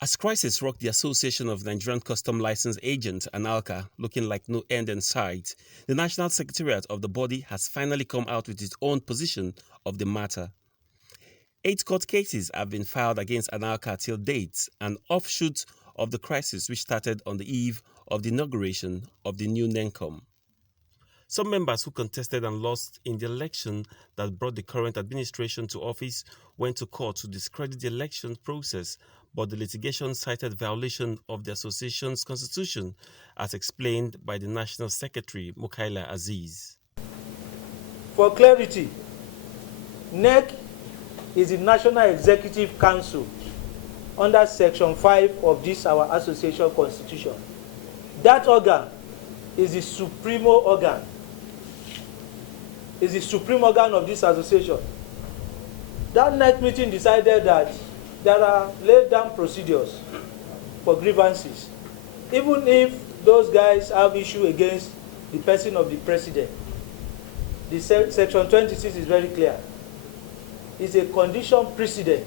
As crisis rocked the Association of Nigerian Custom License Agents, Anlca, looking like no end in sight, the National Secretariat of the body has finally come out with its own position of the matter. 8 court cases have been filed against Anlca till date, an offshoot of the crisis which started on the eve of the inauguration of the new NENCOM. Some members who contested and lost in the election that brought the current administration to office went to court to discredit the election process, but the litigation cited violation of the association's constitution, as explained by the National Secretary, Mukaila Aziz. For clarity, NEC is the National Executive Council under Section 5 of this our association constitution. That organ is the supremo organ. Is the supreme organ of this association. That NEC meeting decided that there are laid down procedures for grievances. Even if those guys have issue against the person of the president, the Section 26 is very clear. It's a condition precedent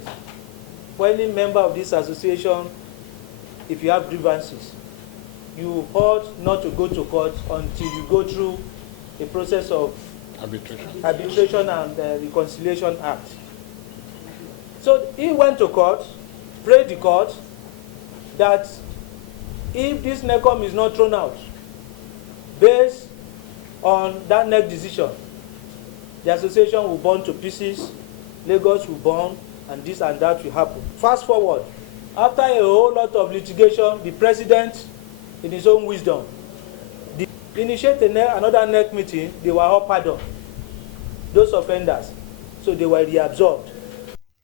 for any member of this association. If you have grievances, you ought not to go to court until you go through a process of Arbitration and Reconciliation Act. So he went to court, prayed the court that if this NECOM is not thrown out, based on that NEC decision, the association will burn to pieces, Lagos will burn, and this and that will happen. Fast forward, after a whole lot of litigation, the president, in his own wisdom, initiated another NEC meeting. They were all pardoned, those offenders, so they were reabsorbed.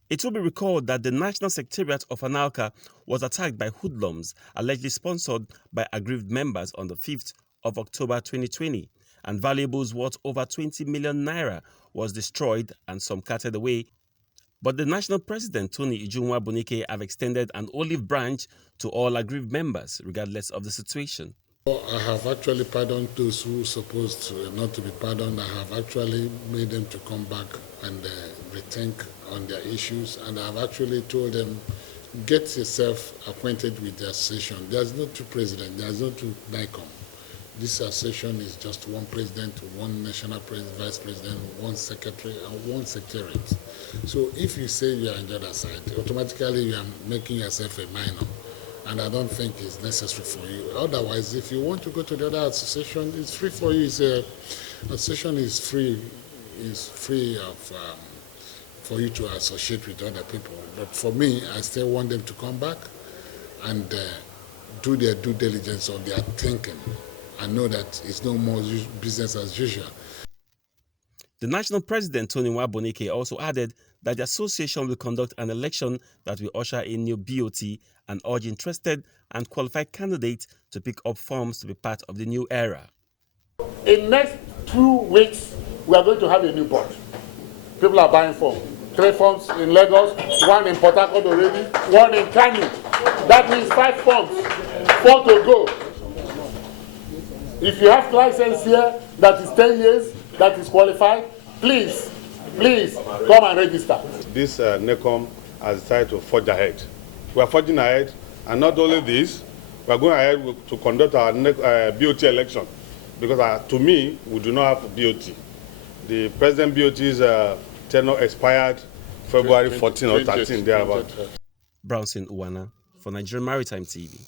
It will be recalled that the National Secretariat of Anlca was attacked by hoodlums allegedly sponsored by Aggrieved members on the 5th of October 2020, and valuables worth over 20 million naira was destroyed and some carted away. But the national president, Tony Unwana, have extended an olive branch to all Aggrieved members, regardless of the situation. I have actually pardoned those who are supposed not to be pardoned. I have actually made them to come back and rethink on their issues, and I have actually told them, get yourself acquainted with the association. There's no two presidents, there's no two NICOM. This association is just one president, one national president, vice president, one secretary, and one secretariat. So if you say you are on the other side, automatically you are making yourself a minor. And I don't think it's necessary for you. Otherwise, if you want to go to the other association, it's free for you. Association is free of for you to associate with other people. But for me, I still want them to come back and do their due diligence on their thinking and know that it's no more business as usual. The national president, Tony Unwana, also added that the association will conduct an election that will usher in new BOT and urge interested and qualified candidates to pick up forms to be part of the new era. In the next 2 weeks, we are going to have a new board. People are buying forms. 3 forms in Lagos, 1 in Port Harcourt already, 1 in Kano. That means 5 forms, 4 to go. If you have license here that is 10 years, that is qualified, please come and register. This NECOM has decided to forge ahead. We are forging ahead, and not only this, we are going ahead to conduct our BOT election, because to me, we do not have BOT. The present BOT's tenure expired February 14 or 13, thereabout. Brownson, Unwana, for Nigerian Maritime TV.